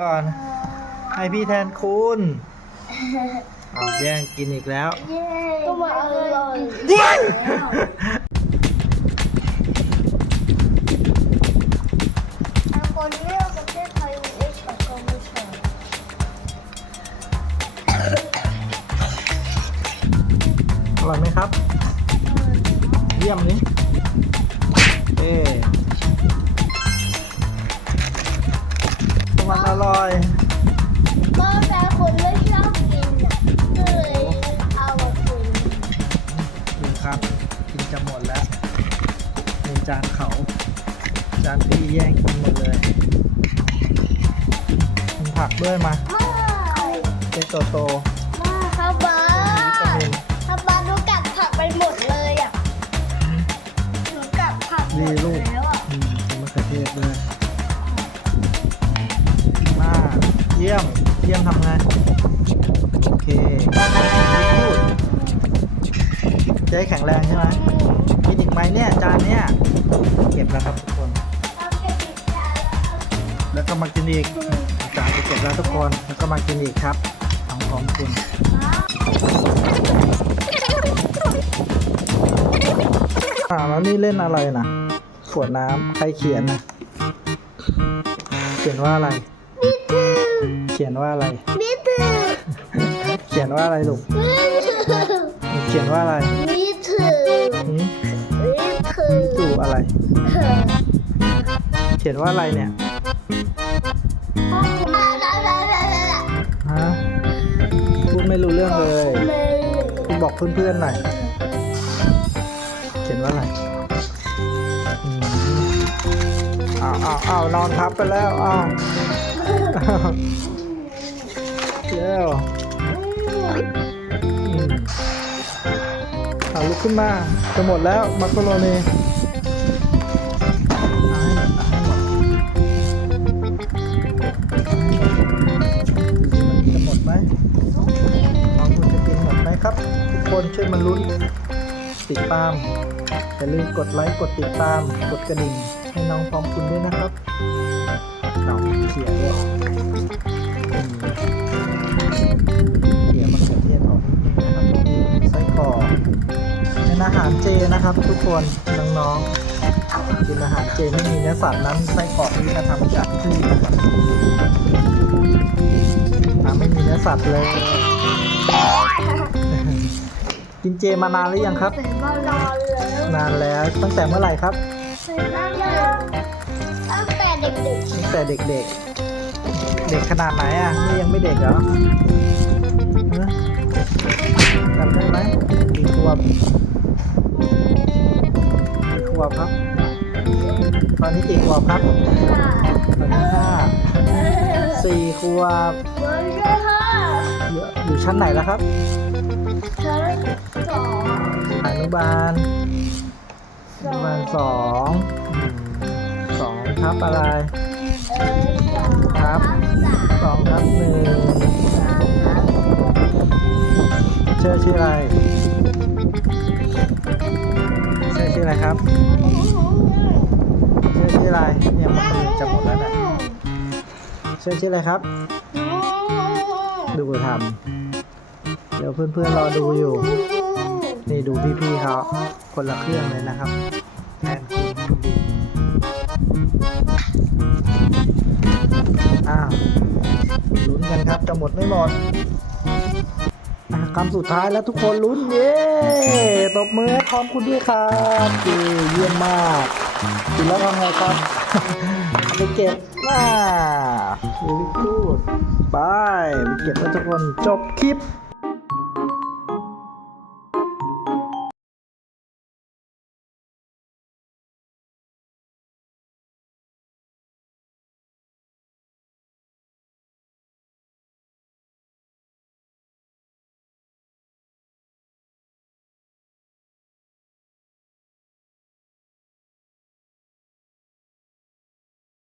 ก่อน ให้พี่แทนคุณเอาแย่งกินอีกแล้วเย้ก็มาอร่อยอันคนเลือกประเทศไทยเอชกับกัมพูชาอร่อยไหมครับ เยี่ยมนี้เอ๊ อร่อยก็แต่คนไม่ชอบกินอะก็เลยเอามากินดูครับ กินจะหมดแล้วในจานเขา จานพี่แย่งกินหมดเลยมีผักด้วยมาไม่เป็นโตโตไม่ครับบ้าวิตามินครับบ้าหนูกัดผักไปหมดเลยอะหนูกัดผักหมดีด ลูก ยี่ยม เยี่ยมทำไง โอเคพูดจะให้แข็งแรงใช่ไหมมีอีกไหมเนี่ย จานเนี่ย เก็บแล้วครับทุกคน แล้วก็มากินอีก จานไปเก็บแล้วทุกคน แล้วก็มากินอีกครับ ของของคุณอ่าแล้วนี่เล่นอะไรนะขวดน้ำใครเขียนนะเขียนว่าอะไร เขียนว่าอะไร มิถือเขียนว่าอะไรลูก มิถือเขียนว่าอะไรมิถือหืมมิถือจู่อะไร เขียนว่าอะไรเนี่ยฮะพูดไม่รู้เรื่องเลยคุณบอกเพื่อนๆหน่อย เขียนว่าอะไรอืมอ้าวอ้าวอ้าวนอนทับไปแล้วอ้าว อ้าวเจ้าอืมเอาลุกขึ้นมาจะหมดแล้วมักกะโรนีเอาให้หมดเอาให้หมดจะหมดไหมน้องคุณจะกินหมดไหมครับทุกคนช่วยมาลุ้นติดตามอย่าลืมกดไลค์กดติดตาม กดกระดิ่ง ให้น้องพร้อมคุณด้วยนะครับ เอาเขียด้วยอืมเขียมันเขือเทศออกนิดนึงนะครับไส้กรอกเป็นอาหารเจนะครับ ทุกคนน้องๆกินอาหารเจไม่มีเนื้อสัตว์นั้นไส้กรอกที่จะทำจากพืชนะครับอ่าไม่มีเนื้อสัตว์เลยกินเจมานานหรือยังครับเป็นมานอนแล้วนานแล้วตั้งแต่เมื่อไหร่ครับ ตั้งแต่เด็กๆเด็กขนาดไหนอะนี่ยังไม่เด็กเหรอฮะจำได้ไหมกี่ขวบกี่ขวบครับ ตอนนี้กี่ขวบครับตอนนี้ห้าสี่ขวบอร์ห้าอยู่อยู่ชั้นไหนแล้วครับชั้นสองอนุบาลอนุบาลสองสองทับอะไร สองครับสามสองทับหนึ่งเชื่อชื่ออะไรเชื่อชื่ออะไรครับเชื่อชื่ออะไรเนี่ยมันจะหมดแล้วนะเชื่อชื่ออะไรครับ ดูทำเดี๋ยวเพื่อนๆรอดูอยู่ นี่ดูพี่ๆเขาคนละเครื่องเลยนะครับแทนคุณดี กันครับจะหมดไม่หมดคำสุดท้ายแล้วทุกคนลุ้นเย้ตบมือพร้อมคุณด้วยครับเย้เยี่ยมมากกินแล้วทำไงครับไปเก็บมา very good ไปไปเก็บแล้วทุกคนจบคลิป